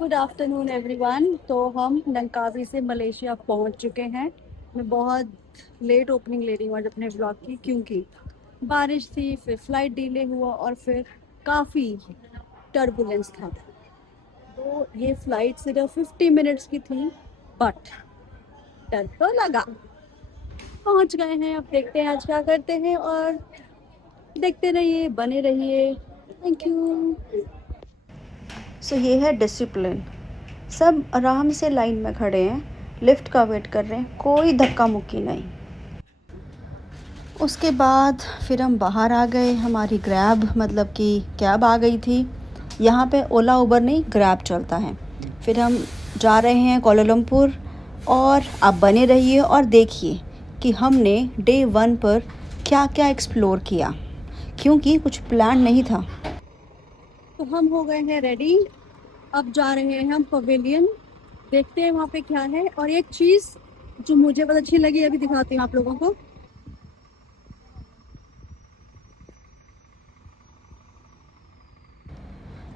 Good afternoon everyone. तो हम Langkawi से मलेशिया पहुंच चुके हैं। मैं बहुत लेट ओपनिंग ले रही हूँ आज अपने ब्लॉग की, क्योंकि बारिश थी, फिर फ्लाइट डिले हुआ और फिर काफ़ी टर्बुलेंस था। तो ये फ्लाइट सिर्फ 50 मिनट्स की थी, बट डर तो लगा। पहुंच गए हैं, अब देखते हैं आज क्या करते हैं, और देखते रहिए, बने रहिए। Thank you. सो ये है डिसिप्लिन। सब आराम से लाइन में खड़े हैं, लिफ्ट का वेट कर रहे हैं, कोई धक्का मुक्की नहीं। उसके बाद फिर हम बाहर आ गए, हमारी ग्रैब मतलब कि कैब आ गई थी। यहाँ पे ओला उबर नहीं, ग्रैब चलता है। फिर हम जा रहे हैं कोलालमपुर, और आप बने रहिए और देखिए कि हमने डे 1 पर क्या क्या एक्सप्लोर किया, क्योंकि कुछ प्लान नहीं था। तो हम हो गए हैं रेडी, अब जा रहे हैं हम पवेलियन। देखते हैं वहाँ पे क्या है, और एक चीज़ जो मुझे बहुत अच्छी लगी अभी दिखाती हूँ आप लोगों को।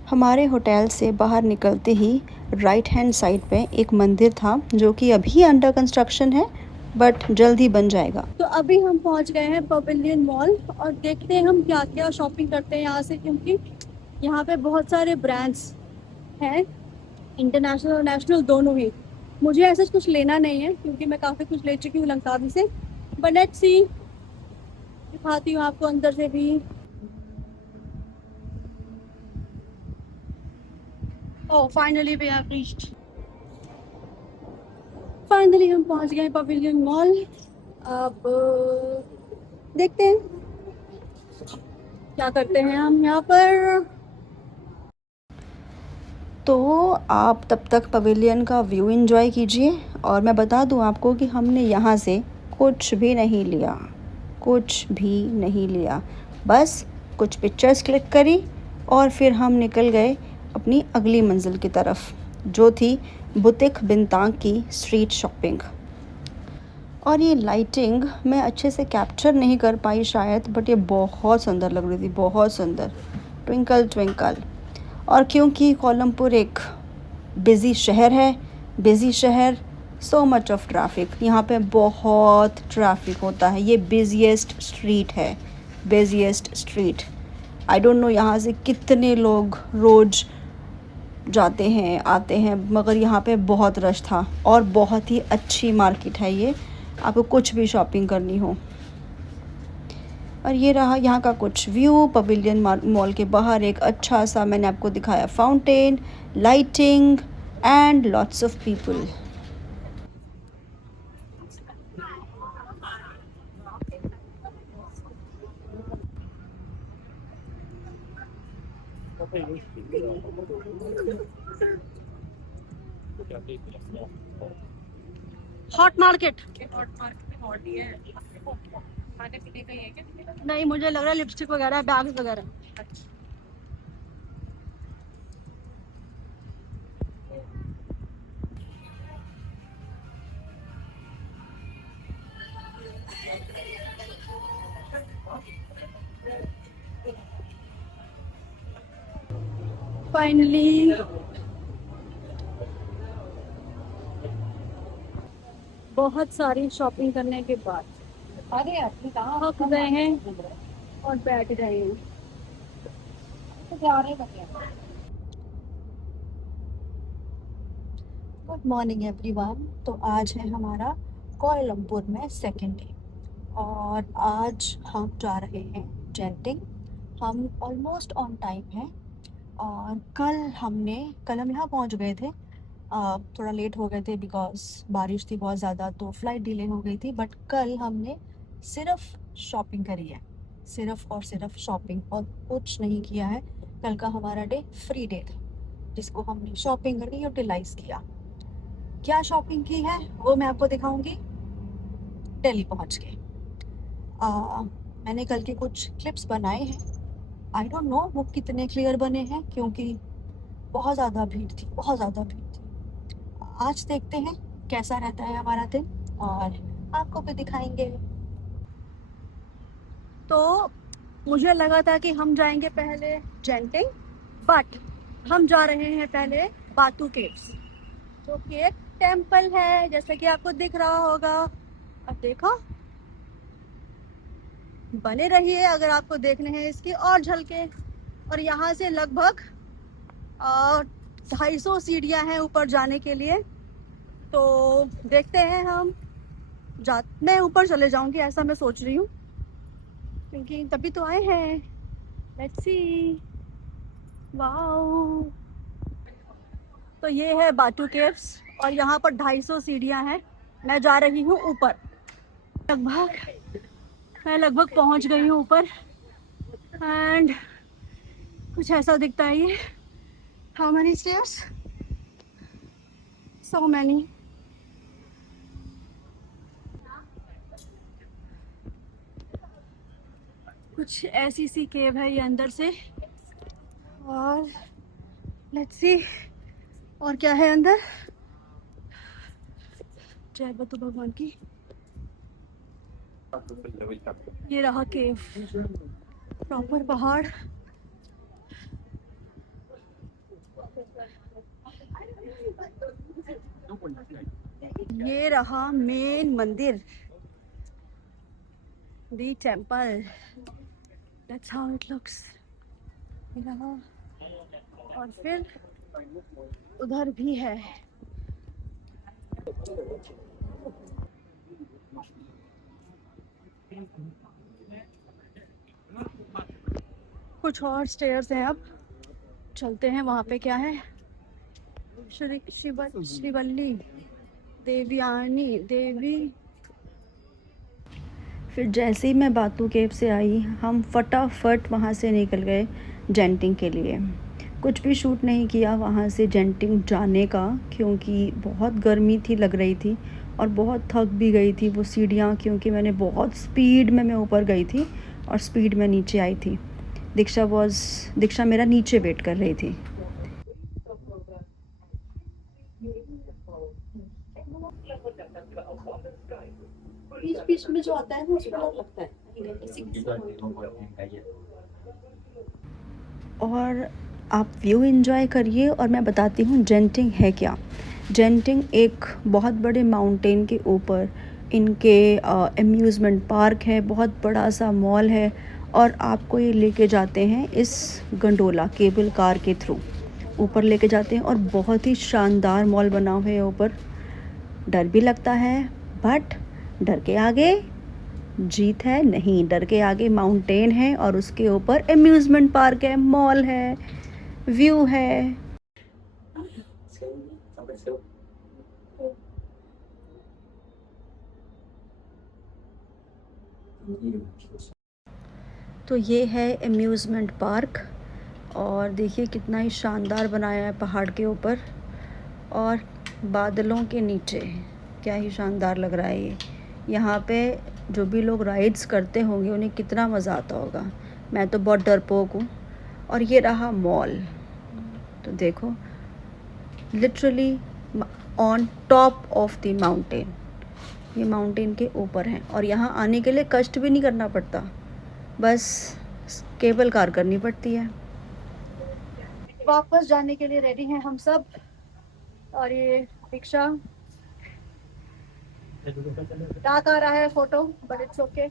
हमारे होटल से बाहर निकलते ही राइट हैंड साइड पे एक मंदिर था, जो कि अभी अंडर कंस्ट्रक्शन है, बट जल्द ही बन जाएगा। तो अभी हम पहुंच गए हैं पवेलियन मॉल, और देखते हैं हम क्या क्या शॉपिंग करते हैं यहाँ से, क्योंकि यहाँ पे बहुत सारे ब्रांड्स हैं, इंटरनेशनल और नेशनल दोनों ही। मुझे ऐसा कुछ लेना नहीं है, क्योंकि मैं काफ़ी कुछ ले चुकी हूँ लंकावी से, बट लेट्स सी। दिखाती हूँ आपको अंदर से भी। Oh, finally we have reached. Finally हम पहुंच गए पवेलियन मॉल। अब देखते हैं क्या करते हैं हम यहाँ पर। तो आप तब तक पवेलियन का व्यू एंजॉय कीजिए, और मैं बता दूं आपको कि हमने यहाँ से कुछ भी नहीं लिया, कुछ भी नहीं लिया। बस कुछ पिक्चर्स क्लिक करी, और फिर हम निकल गए अपनी अगली मंजिल की तरफ, जो थी बुतिक बिंतांग की स्ट्रीट शॉपिंग। और ये लाइटिंग मैं अच्छे से कैप्चर नहीं कर पाई शायद, बट ये बहुत सुंदर लग रही थी, बहुत सुंदर, ट्विंकल ट्विंकल। और क्योंकि कोलमपुर एक बिज़ी शहर है, बिज़ी शहर, सो मच ऑफ ट्रैफिक, यहाँ पे बहुत ट्रैफिक होता है। ये बिज़ीएस्ट स्ट्रीट है, बिज़ीएस्ट स्ट्रीट। आई डोंट नो यहाँ से कितने लोग रोज़ जाते हैं आते हैं, मगर यहाँ पे बहुत रश था, और बहुत ही अच्छी मार्केट है ये, आपको कुछ भी शॉपिंग करनी हो। और ये रहा यहाँ का कुछ व्यू। पवेलियन मॉल के बाहर एक अच्छा सा मैंने आपको दिखाया fountain, lighting and lots of people. Hot market. खाने पीने का ही है क्या? नहीं, मुझे लग रहा है लिपस्टिक वगैरह, बैग्स वगैरह। फाइनली बहुत सारी शॉपिंग करने के बाद अरे अपनी कहाँ थक गए हैं और बैठ गए हैं। तो जा रहे हैं। Good morning everyone. तो आज है हमारा कोलमपुर में सेकेंड डे, और आज हम जा रहे हैं जेंटिंग। हम ऑलमोस्ट ऑन टाइम हैं, और कल हम यहाँ पहुँच गए थे। थोड़ा लेट हो गए थे बिकॉज बारिश थी बहुत ज़्यादा, तो फ्लाइट डिले हो गई थी। बट कल हमने सिर्फ शॉपिंग करी है, सिर्फ और सिर्फ शॉपिंग, और कुछ नहीं किया है। कल का हमारा डे फ्री डे था, जिसको हमने शॉपिंग करके यूटिलाइज किया। क्या शॉपिंग की है वो मैं आपको दिखाऊंगी दिल्ली पहुंच के। मैंने कल के कुछ क्लिप्स बनाए हैं, आई डोंट नो वो कितने क्लियर बने हैं, क्योंकि बहुत ज़्यादा भीड़ थी, बहुत ज़्यादा भीड़ थी। आज देखते हैं कैसा रहता है हमारा दिन, और आपको भी दिखाएंगे। तो मुझे लगा था कि हम जाएंगे पहले जेंटिंग, बट हम जा रहे हैं पहले बातू केव्स, जो कि एक टेम्पल है जैसे कि आपको दिख रहा होगा। अब देखो, बने रहिए अगर आपको देखने हैं इसकी और झलके। और यहाँ से लगभग 250 सीढ़ियाँ हैं ऊपर जाने के लिए। तो देखते हैं हम मैं ऊपर चले जाऊंगी ऐसा मैं सोच रही हूँ, क्योंकि तभी तो आए हैं। Let's see. वाओ। तो ये है बाटू केव्स और यहाँ पर 250 सीढ़ियाँ हैं। मैं जा रही हूँ ऊपर। लगभग पहुँच गई हूँ ऊपर एंड कुछ ऐसा दिखता है ये। How many stairs? So many. कुछ ऐसी सी केव है ये अंदर से। और लेट्स सी और क्या है अंदर। जय बतु भगवान की। ये रहा केव, प्रॉपर पहाड़। ये रहा मेन मंदिर, the temple. That's how it looks. ये रहा और फिर उधर भी है। कुछ और स्टेयर्स हैं, अब चलते हैं वहाँ पे क्या है। श्रीवल्ली देवयानी देवी। फिर जैसे ही मैं बातू केव से आई, हम फटाफट वहाँ से निकल गए जेंटिंग के लिए। कुछ भी शूट नहीं किया वहाँ से जेंटिंग जाने का, क्योंकि बहुत गर्मी थी लग रही थी और बहुत थक भी गई थी वो सीढ़ियाँ, क्योंकि मैंने बहुत स्पीड में मैं ऊपर गई थी और स्पीड में नीचे आई थी। दीक्षा मेरा नीचे वेट कर रही थी। बीच बीच में जो आता है ना उसको डर लगता है। और आप व्यू एंजॉय करिए और मैं बताती हूँ जेंटिंग है क्या। जेंटिंग एक बहुत बड़े माउंटेन के ऊपर इनके अम्यूज़मेंट पार्क है, बहुत बड़ा सा मॉल है और आपको ये लेके जाते हैं इस गंडोला केबल कार के थ्रू ऊपर लेके जाते हैं। और बहुत ही शानदार मॉल बना हुआ है ऊपर। डर भी लगता है बट डर के आगे जीत है। नहीं, डर के आगे माउंटेन है और उसके ऊपर अम्यूज़मेंट पार्क है, मॉल है, व्यू है। तो ये है अम्यूज़मेंट पार्क और देखिए कितना ही शानदार बनाया है पहाड़ के ऊपर और बादलों के नीचे। क्या ही शानदार लग रहा है ये। यहाँ पे जो भी लोग राइड्स करते होंगे उन्हें कितना मज़ा आता होगा। मैं तो बहुत डरपोक हूँ। और ये रहा मॉल। तो देखो literally on top of the mountain. ये माउंटेन के ऊपर हैं और यहाँ आने के लिए कष्ट भी नहीं करना पड़ता, बस केबल कार करनी पड़ती है। वापस जाने के लिए रेडी हैं हम सब। और ये रिक्शा डाक आ रहा है photo, but it's okay.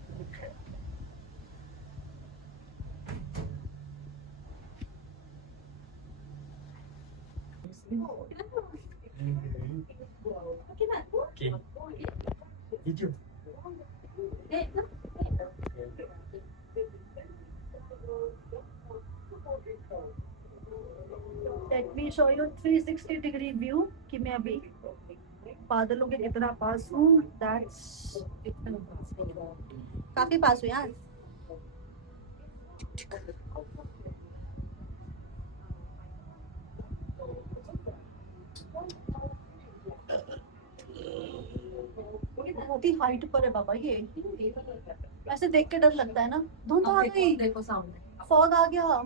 Let me show you 360 degree view कि मैं अभी बादलों के कितना पास हूँ। दैट्स काफी पास हूँ यार। बहुत ही हाइट पर है बाबा ये। ऐसे देख के डर लगता है ना। धुंध आ गई, देखो सामने फॉग आ गया।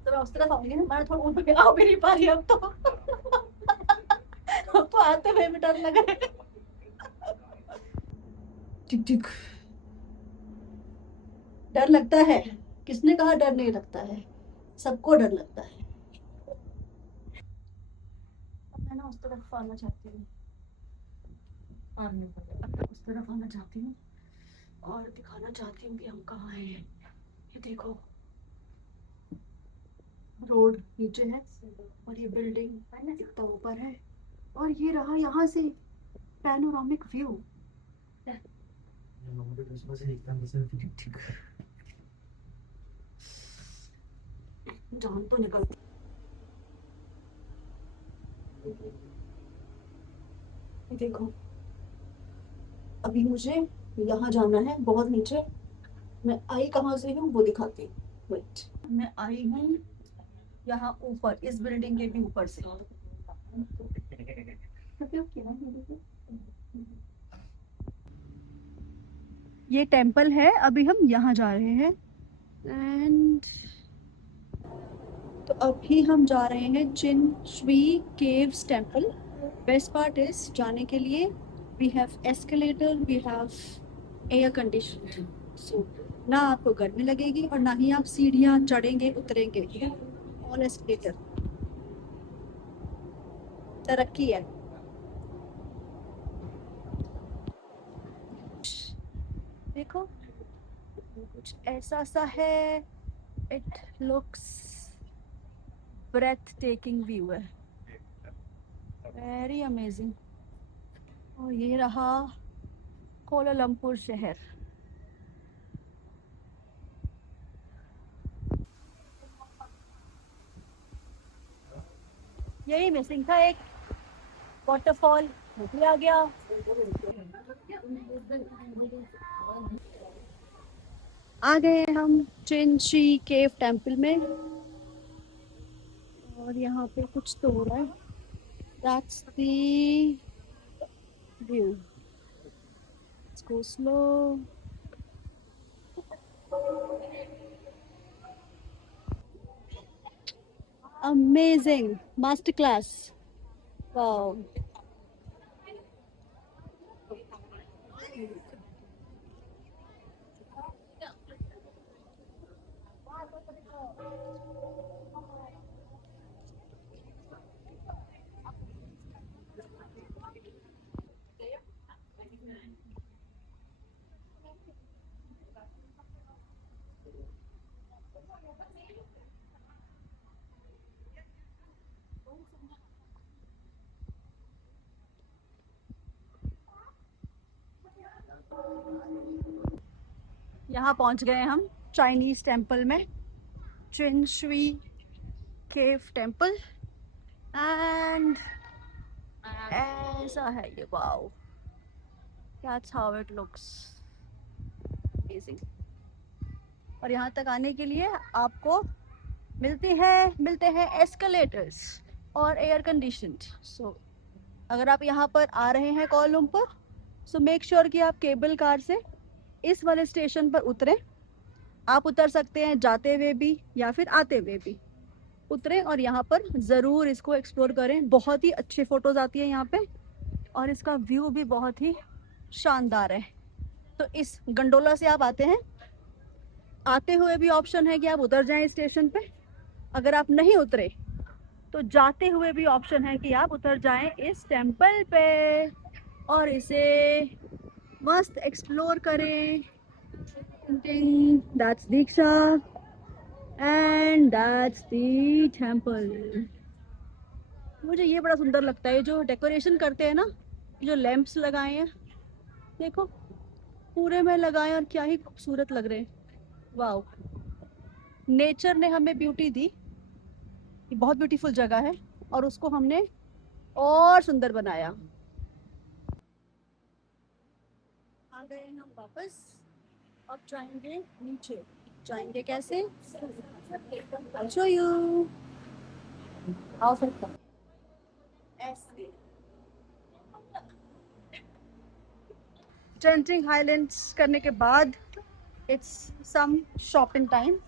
तो मैं उस तरफ आऊंगी ना, मैं थोड़ा ऊपर आ भी नहीं पा रही अब तो। अब तो आते हुए भी डर लग रहा है। टिक टिक। डर लगता है किसने कहा डर नहीं लगता है? सबको डर लगता है। अब मैं ना उस तरफ आना चाहती हूँ, अब मैं उस तरफ आना चाहती हूँ और दिखाना चाहती हूँ कि हम कहाँ हैं। ये देखो, रोड नीचे है और ये बिल्डिंग इतना ऊपर है, और ये रहा यहाँ से पैनोरामिक व्यू। जान तो निकलती। देखो, अभी मुझे यहाँ जाना है बहुत नीचे। मैं आई कहाँ से हूँ वो दिखाती हूँ। वेट, मैं आई हूँ यहाँ ऊपर, इस बिल्डिंग के भी ऊपर से। ये टेंपल है, अभी हम यहाँ जा रहे हैं। एंड तो अभी हम जा रहे हैं Chin Swee caves temple. Best part is जाने के लिए we have escalator, we have air condition, so ना आपको गर्मी लगेगी और ना ही आप सीढ़ियाँ चढ़ेंगे उतरेंगे। ऑन एस्केलेटर, तरक्की है। देखो, कुछ ऐसा सा है। It looks breathtaking view है, वेरी अमेजिंग। और ये रहा कोलालमपुर शहर। यही मिसिंग था, एक वाटरफॉल, वो भी आ गया। आ गए हम चिन श्री केव टेंपल में, और यहाँ पे कुछ तो हो रहा है। That's the view. Let's go slow. Amazing master class, wow. यहाँ पहुंच गए हम चाइनीज टेंपल में, चिन श्री केव टेंपल। एंड ऐसा है ये, wow, that's how it looks, amazing. और यहाँ तक आने के लिए आपको मिलते हैं एस्केलेटर्स और एयर कंडीशनड। सो अगर आप यहाँ पर आ रहे हैं कोलंबो, सो मेक श्योर कि आप केबल कार से इस वाले स्टेशन पर उतरें। आप उतर सकते हैं जाते हुए भी या फिर आते हुए भी, उतरें और यहाँ पर ज़रूर इसको एक्सप्लोर करें। बहुत ही अच्छी फ़ोटोज़ आती है यहाँ पे, और इसका व्यू भी बहुत ही शानदार है। तो इस गंडोला से आप आते हैं, आते हुए भी ऑप्शन है कि आप उतर जाएं स्टेशन पे। अगर आप नहीं उतरे तो जाते हुए भी ऑप्शन है कि आप उतर जाएं इस टेंपल पे और इसे मस्त एक्सप्लोर करें। That's Diksha and that's the temple. मुझे ये बड़ा सुंदर लगता है, जो डेकोरेशन करते हैं ना, जो लैंप्स लगाए हैं, देखो पूरे में लगाए और क्या ही खूबसूरत लग रहे हैं। वाओ, नेचर ने हमें ब्यूटी दी, ये बहुत ब्यूटीफुल जगह है और उसको हमने और सुंदर बनाया। आ गए हम वापस, अब जाएंगे नीचे। जाएंगे कैसे? I'll show you। आओ फिर। ऐसे टेंटिंग हाईलैंड्स करने के बाद it's some shopping time.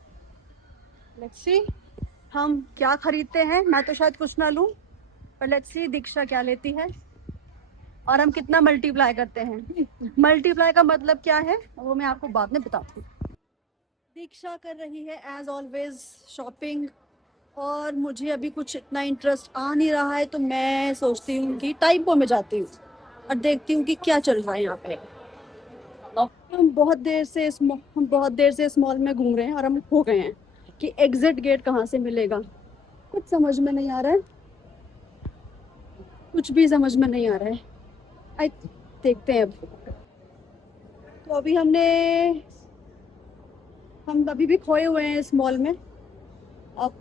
Let's see हम क्या खरीदते हैं। मैं तो शायद कुछ ना लूं, पर लेट्स सी दीक्षा क्या लेती है और हम कितना मल्टीप्लाई करते हैं। मल्टीप्लाई का मतलब क्या है वो मैं आपको बाद में बताती हूँ। दीक्षा कर रही है एज ऑलवेज शॉपिंग, और मुझे अभी कुछ इतना इंटरेस्ट आ नहीं रहा है, तो मैं सोचती हूँ कि टाइपो में जाती हूँ और देखती हूँ कि क्या चल रहा है यहाँ पे। हम बहुत देर से इस मॉल में घूम रहे हैं और हम खो गए हैं कि एग्जिट गेट कहाँ से मिलेगा। कुछ समझ में नहीं आ रहा है, कुछ भी समझ में नहीं आ रहा है। आई देखते हैं अब। तो अभी हम अभी भी खोए हुए हैं इस मॉल में। अब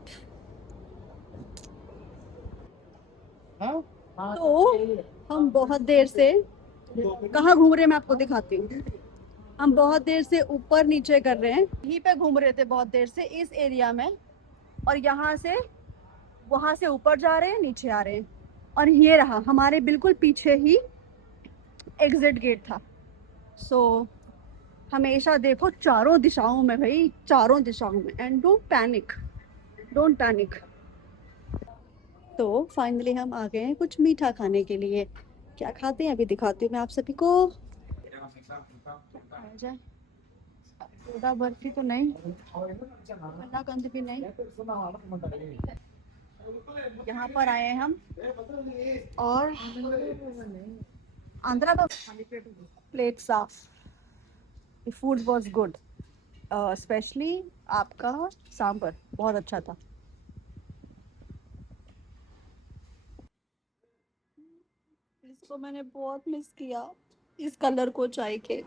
तो हम बहुत देर से कहाँ घूम रहे हैं मैं आपको दिखाती हूँ। हम बहुत देर से ऊपर नीचे कर रहे हैं, यहीं पे घूम रहे थे बहुत देर से इस एरिया में, और यहाँ से वहां से ऊपर जा रहे हैं, नीचे आ रहे हैं, और ये रहा हमारे बिल्कुल पीछे ही एग्जिट गेट था। सो हमेशा देखो चारों दिशाओं में भाई, चारों दिशाओं में, and don't panic, don't panic. तो फाइनली हम आ गए हैं कुछ मीठा खाने के लिए। क्या खाते हैं अभी दिखाती हूँ मैं आप सभी को। क्या खाया जाए? सोडा बर्फी तो नहीं, कलाकंद भी नहीं। यहाँ पर आए हैं हम, और आंध्रा का प्लेट साफ। फूड वॉज गुड, स्पेशली आपका सांबर बहुत अच्छा था। इसको मैंने बहुत मिस किया, इस कलर को चाय के।